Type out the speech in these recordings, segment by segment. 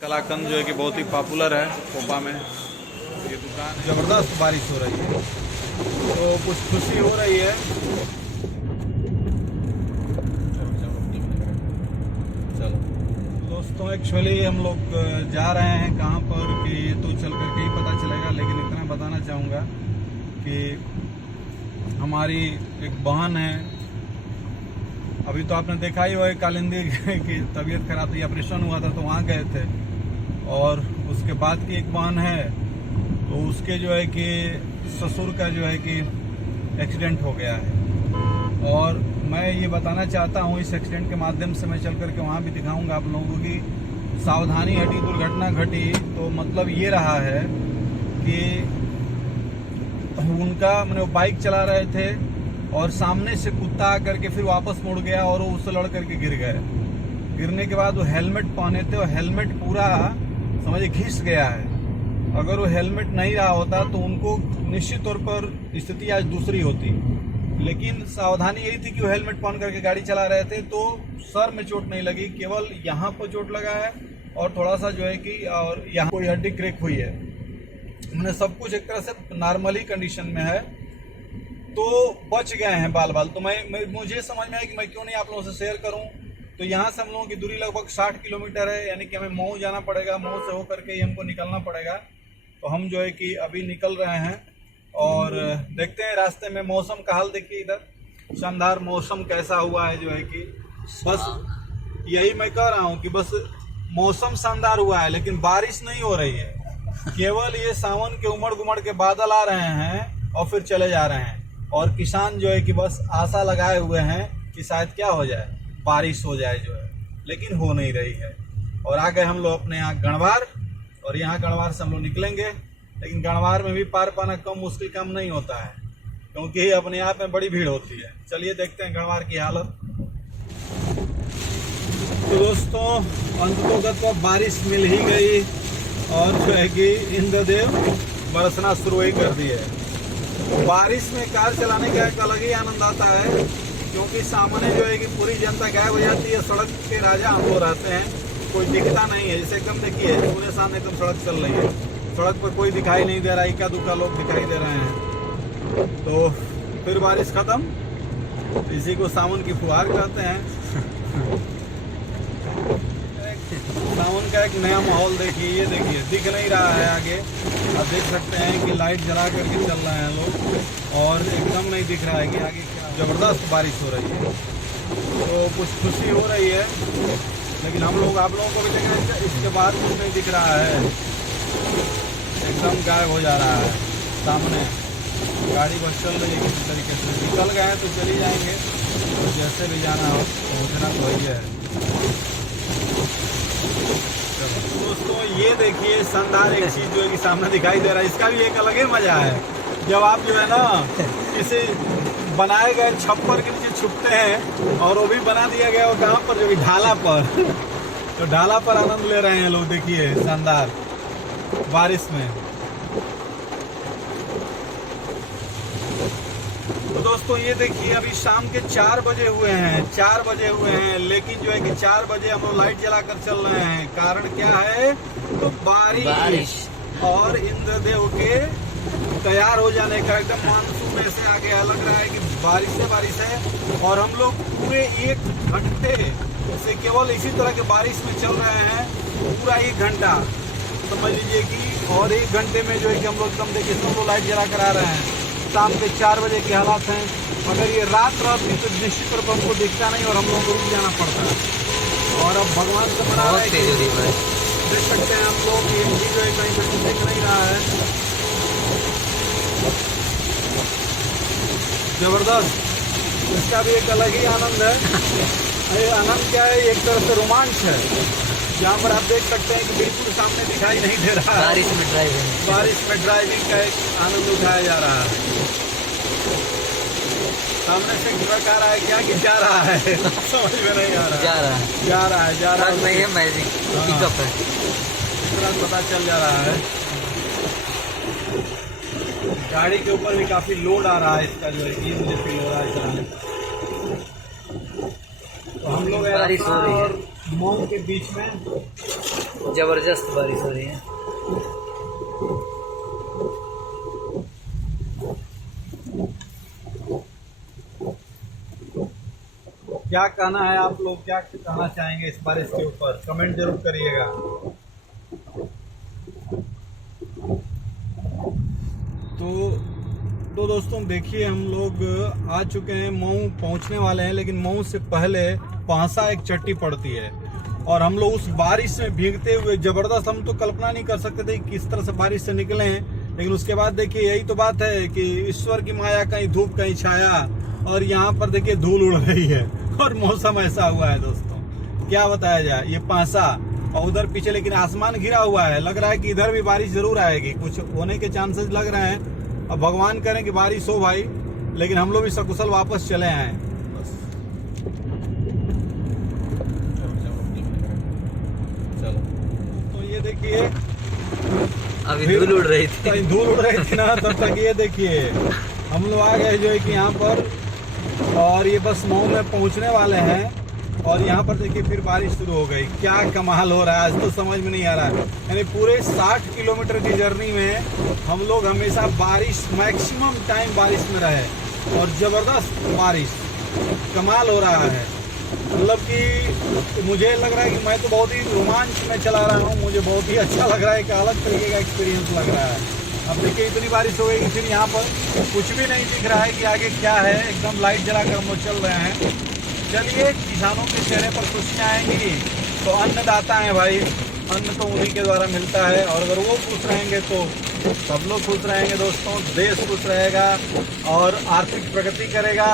कलाकंद जो है कि बहुत ही पॉपुलर है कोपा में। ये दुकान ज़बरदस्त बारिश हो रही है तो कुछ खुशी हो रही है। चलो दोस्तों, एक्चुअली हम लोग जा रहे हैं कहाँ पर कि ये तो चल करके ही पता चलेगा, लेकिन इतना बताना चाहूँगा कि हमारी एक बहन है, अभी तो आपने देखा ही हुआ कालिंदी की तबीयत खराब थी, ऑपरेशन हुआ था तो वहाँ गए थे। और उसके बाद की एक बहन है तो उसके जो है कि ससुर का जो है कि एक्सीडेंट हो गया है। और मैं ये बताना चाहता हूँ, इस एक्सीडेंट के माध्यम से मैं चल करके वहाँ भी दिखाऊंगा आप लोगों की सावधानी हटी, दुर्घटना घटी। तो मतलब ये रहा है कि उनका मैंने बाइक चला रहे थे और सामने से कुत्ता आकर के फिर वापस मुड़ गया और वो उससे लड़ करके गिर गए। गिरने के बाद वो हेलमेट पहने थे और हेलमेट पूरा समझिए घिस गया है। अगर वो हेलमेट नहीं रहा होता तो उनको निश्चित तौर पर स्थिति आज दूसरी होती, लेकिन सावधानी यही थी कि वो हेलमेट पहन करके गाड़ी चला रहे थे तो सर में चोट नहीं लगी, केवल यहाँ पर चोट लगा है और थोड़ा सा जो है कि और यहाँ कोई हड्डी क्रैक हुई है। मैंने सब कुछ एक तरह से नॉर्मली कंडीशन में है तो बच गए हैं बाल बाल। तो मुझे समझ में आया कि मैं क्यों नहीं आप लोगों से शेयर करूं। तो यहाँ से हम लोगों की दूरी लगभग 60 किलोमीटर है, यानी कि हमें मऊ जाना पड़ेगा, मऊ से होकर के ही हमको निकलना पड़ेगा। तो हम जो है कि अभी निकल रहे हैं और देखते हैं रास्ते में मौसम का हाल। देखिए इधर शानदार मौसम कैसा हुआ है, जो है कि बस यही मैं कह रहा हूँ कि बस मौसम शानदार हुआ है लेकिन बारिश नहीं हो रही है। केवल ये सावन के उमड़ गुमड़ के बादल आ रहे हैं और फिर चले जा रहे हैं और किसान जो है कि बस आशा लगाए हुए हैं कि शायद क्या हो जाए, बारिश हो जाए जो है, लेकिन हो नहीं रही है। और आ गए हम लोग अपने यहाँ गणवार, और यहाँ गणवार से हम लोग निकलेंगे। लेकिन गणवार में भी पार पाना कम मुश्किल काम नहीं होता है, क्योंकि अपने आप में बड़ी भीड़ होती है। चलिए देखते हैं गणवार की हालत। तो दोस्तों, अंततोगत तो बारिश मिल ही गई और जो है कि इंद्रदेव बरसना शुरू ही कर दिए। बारिश में कार चलाने का एक अलग ही आनंद आता है, क्योंकि सामने जो है कि पूरी जनता गायब हो जाती है। सड़क के राजा हम लोग रहते हैं, कोई दिखता नहीं है। जैसे एकदम देखिए पूरे सामने एकदम सड़क चल रही है, सड़क पर कोई दिखाई नहीं दे रहा, इक्का दुक्का लोग दिखाई दे रहे हैं। तो फिर बारिश खत्म, इसी को सावन की फुहार कहते हैं। सावन का एक नया माहौल देखिए, ये देखिए दिख नहीं रहा है आगे, आप देख सकते हैं कि लाइट जला करके चल रहे हैं लोग और एकदम नहीं दिख रहा है कि आगे क्या। ज़बरदस्त बारिश हो रही है तो कुछ खुशी हो रही है, लेकिन हम लोग आप लोगों को भी देख रहे हैं इसके बाद कुछ नहीं दिख रहा है, एकदम गायब हो जा रहा है। सामने गाड़ी बस चल रही है किसी तरीके से, निकल गए हैं तो चली जाएंगे, तो जैसे भी जाना हो पहुँचना तो वही है। दोस्तों ये देखिए शानदार एक चीज जो है कि सामने दिखाई दे रहा है, इसका भी एक अलग ही मजा है। जब आप जो है ना किसी बनाए गए छप्पर के नीचे छुपते हैं, और वो भी बना दिया गया वो कहाँ पर, जो कि ढाला पर तो ढाला पर आनंद ले रहे हैं लोग। देखिए शानदार बारिश में। तो दोस्तों ये देखिए अभी शाम के 4 बजे हुए हैं, 4 बजे हुए हैं, लेकिन जो है कि 4 बजे हम लोग लाइट जलाकर चल रहे हैं। कारण क्या है, तो बारिश और इंद्रदेव के तैयार हो जाने का, एकदम मानसून ऐसे आ गया, लग रहा है कि बारिश है। और हम लोग पूरे 1 घंटे से केवल इसी तरह के बारिश में चल रहे हैं, पूरा 1 घंटा समझ लीजिए कि। और 1 घंटे में जो है कि हम लोग एकदम देखिए सब लोग लाइट जला कर आ रहे हैं। शाम के 4 बजे के हालात हैं। अगर ये रात रहती तो निश्चित तौर पर हमको दिखता नहीं और हम लोगों को रुक जाना पड़ता है। और अब भगवान से मना रहा है, देख सकते हैं आप लोग ये जो है कहीं पर दिख नहीं रहा है। जबरदस्त, इसका भी एक अलग ही आनंद है। ये आनंद क्या है, एक तरह से रोमांच है, जहाँ पर आप देख सकते हैं कि बिल्कुल सामने दिखाई नहीं दे रहा है। बारिश में ड्राइविंग का एक आनंद उठाया जा रहा है। सामने से ट्रक आ रहा है क्या कि जा रहा है समझ में नहीं आ रहा। जा रहा है नहीं है, मैजिक पिकअप है, तुरंत पता चल जा रहा है। गाड़ी के ऊपर भी काफी लोड आ रहा है इसका, जो है कि मुझे फील हो रहा है चलाने। तो हम लोग बारिश हो रही है मऊ के बीच में जबरदस्त बारिश हो रही है। क्या कहना है आप लोग, क्या कहना चाहेंगे इस बारिश के ऊपर, कमेंट जरूर करिएगा। तो दोस्तों देखिए, हम लोग आ चुके हैं, मऊ पहुंचने वाले हैं, लेकिन मऊ से पहले पांसा एक चट्टी पड़ती है और हम लोग उस बारिश में भीगते हुए जबरदस्त, हम तो कल्पना नहीं कर सकते थे कि किस तरह से बारिश से निकले हैं। लेकिन उसके बाद देखिए, यही तो बात है कि ईश्वर की माया, कहीं धूप कहीं छाया, और यहाँ पर देखिए धूल उड़ रही है और मौसम ऐसा हुआ है दोस्तों, क्या बताया जाए। ये पांसा और उधर पीछे लेकिन आसमान घिरा हुआ है, लग रहा है कि इधर भी बारिश जरूर आएगी, कुछ होने के चांसेस लग रहे हैं। अब भगवान करें कि बारिश हो भाई, लेकिन हम लोग भी सकुशल वापस चले आए। चलो, तो ये देखिए, अभी धूल उड़ रही थी, धूल उड़ रही थी ना, तब तक ये देखिए हम लोग आ गए जो है कि यहाँ पर, और ये बस मऊ में पहुँचने वाले हैं। और यहाँ पर देखिए फिर बारिश शुरू हो गई। क्या कमाल हो रहा है, आज तो समझ में नहीं आ रहा है। यानी पूरे 60 किलोमीटर की जर्नी में हम लोग हमेशा बारिश, मैक्सिमम टाइम बारिश में रहे और जबरदस्त बारिश, कमाल हो रहा है। मतलब कि मुझे लग रहा है कि मैं तो बहुत ही रोमांच में चला रहा हूँ, मुझे बहुत ही अच्छा लग रहा है, एक अलग तरीके का एक्सपीरियंस लग रहा है। अब देखिए इतनी बारिश हो गई कि फिर यहाँ पर कुछ भी नहीं दिख रहा है कि आगे क्या है, एकदम लाइट जलाकर हम लोग चल रहे हैं। चलिए, किसानों के चेहरे पर खुशियाँ आएंगी तो अन्नदाता है भाई, अन्न तो उन्हीं के द्वारा मिलता है, और अगर वो खुश रहेंगे तो सब लोग खुश रहेंगे दोस्तों, देश खुश रहेगा और आर्थिक प्रगति करेगा,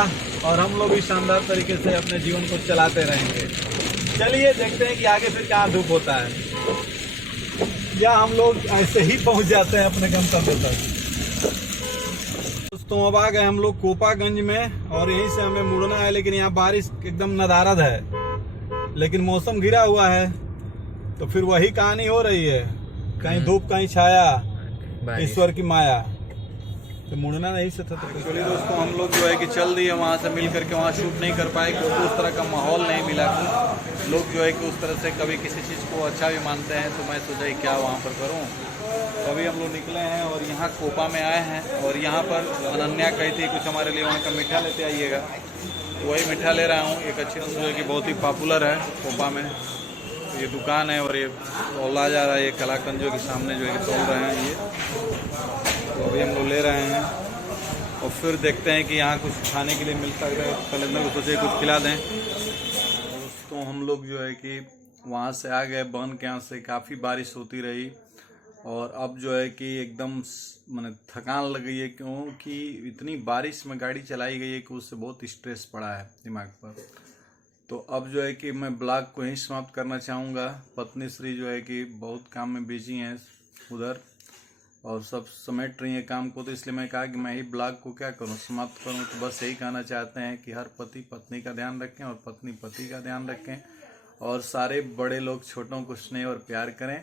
और हम लोग भी शानदार तरीके से अपने जीवन को चलाते रहेंगे। चलिए देखते हैं कि आगे फिर कहाँ धूप होता है, या हम लोग ऐसे ही पहुंच जाते हैं अपने गंतव्य तक। दोस्तों अब आ गए हम लोग कोपागंज में, और यहीं से हमें मुड़ना है, लेकिन यहाँ बारिश एकदम नदारद है, लेकिन मौसम घिरा हुआ है, तो फिर वही कहानी हो रही है, कहीं धूप कहीं छाया, ईश्वर की माया, तो मुड़ना नहीं से था। एक्चुअली दोस्तों हम लोग जो है कि चल दिए वहाँ से, मिल करके वहाँ शूट नहीं कर पाए क्योंकि उस तरह का माहौल नहीं मिला। लोग जो है कि उस तरह से कभी किसी चीज़ को अच्छा भी मानते हैं, तो मैं सोचा क्या वहाँ पर करूँ। तो अभी हम लोग निकले हैं और यहाँ कोपा में आए हैं, और यहाँ पर अनन्या कही थी कुछ हमारे लिए वहाँ का मीठा लेते आइएगा, तो वही मीठा ले रहा हूँ। एक अच्छी जो है कि बहुत ही पॉपुलर है कोपा में, तो ये दुकान है और ये तोला जा रहा है, ये कलाकंद जो कि सामने जो है कि तोल रहे हैं ये, तो अभी हम लोग ले रहे हैं और फिर देखते हैं कि यहाँ कुछ खाने के लिए मिलता है। पहले मैं सोचे कुछ खिला दें। दोस्तों हम लोग जो है कि वहाँ से आ गए बन के, यहाँ से काफ़ी बारिश होती रही, और अब जो है कि एकदम मैंने थकान लग गई है, क्योंकि इतनी बारिश में गाड़ी चलाई गई है कि उससे बहुत स्ट्रेस पड़ा है दिमाग पर। तो अब जो है कि मैं ब्लॉग को ही समाप्त करना चाहूँगा। पत्नी श्री जो है कि बहुत काम में बिजी हैं उधर, और सब समेट रही है काम को, तो इसलिए मैं कहा कि मैं ही ब्लॉग को क्या करूं, समाप्त करूं। तो बस यही कहना चाहते हैं कि हर पति पत्नी का ध्यान रखें और पत्नी पति का ध्यान रखें, और सारे बड़े लोग छोटों को स्नेह और प्यार करें,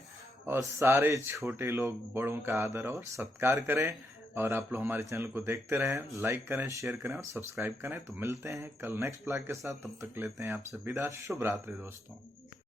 और सारे छोटे लोग बड़ों का आदर और सत्कार करें। और आप लोग हमारे चैनल को देखते रहें, लाइक करें, शेयर करें और सब्सक्राइब करें। तो मिलते हैं कल नेक्स्ट ब्लॉग के साथ, तब तक लेते हैं आपसे विदा। शुभ रात्रि दोस्तों।